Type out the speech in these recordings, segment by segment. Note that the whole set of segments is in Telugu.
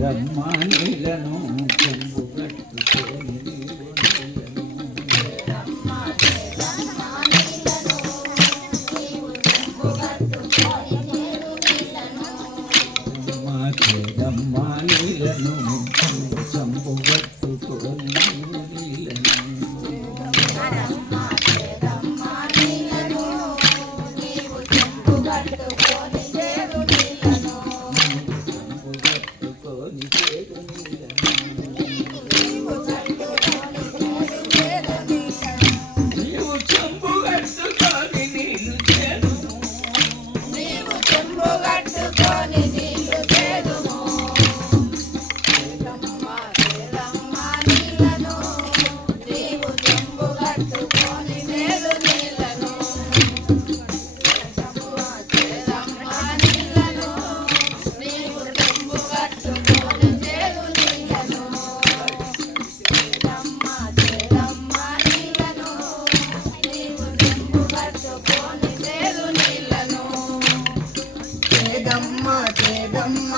చేదమ్మ చేదమ్మ చేదమ్మ చేదమ్మ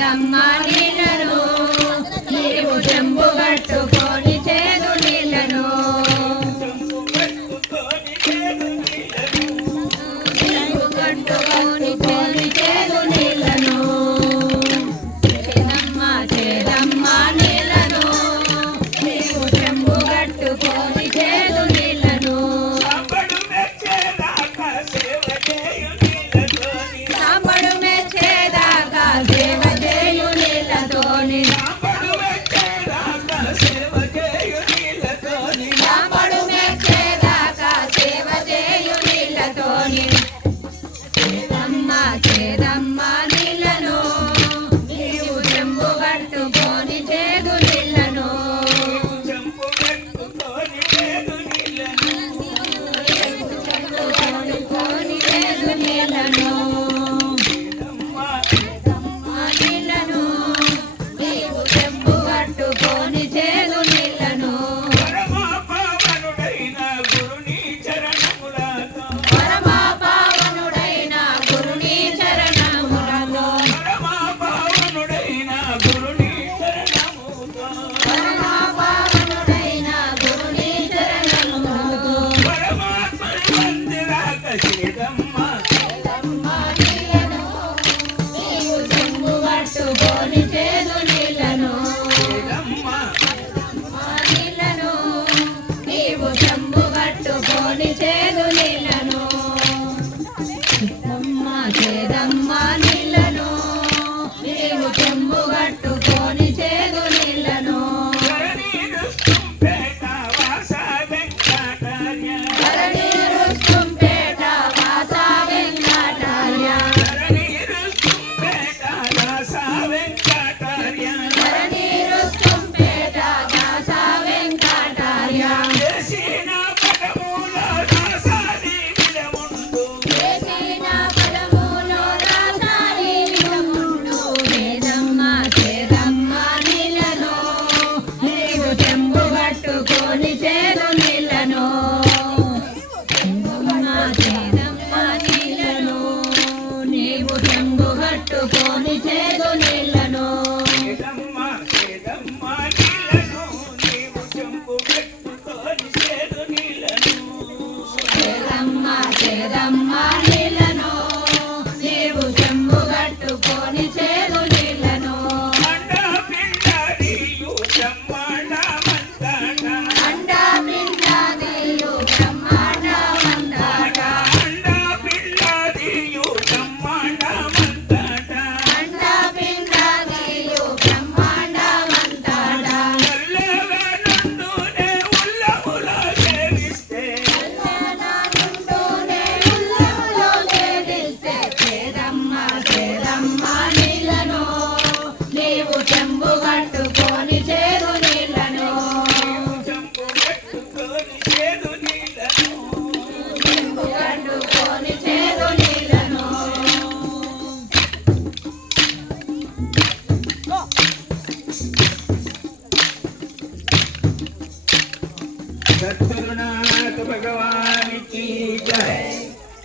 చేదమ్మ కట్టుకొని చేదు నీళ్ళను